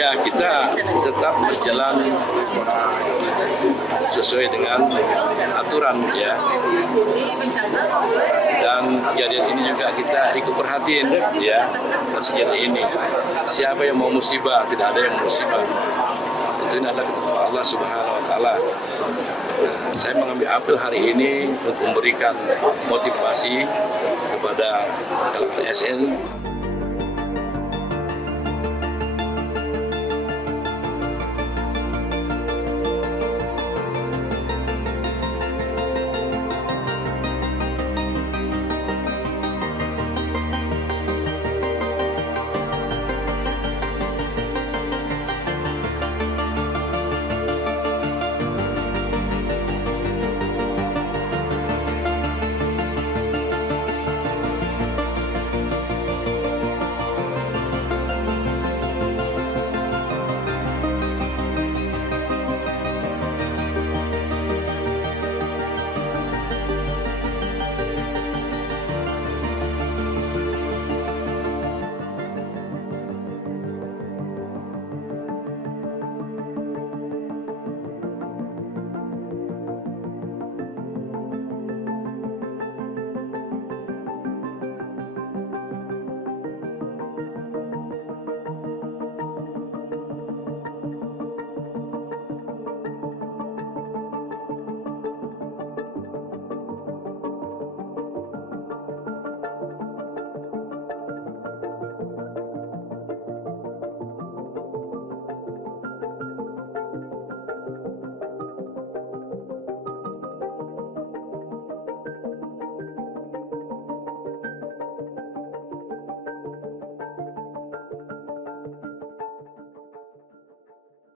Ya, kita tetap berjalan sesuai dengan aturan ya. Dan kejadian ini juga kita ikut perhatiin ya. Kejadian ini siapa yang mau musibah, tidak ada yang musibah. Itu adalah ketentuan Allah Subhanahu wa taala. Saya mengambil apel hari ini untuk memberikan motivasi kepada LSN.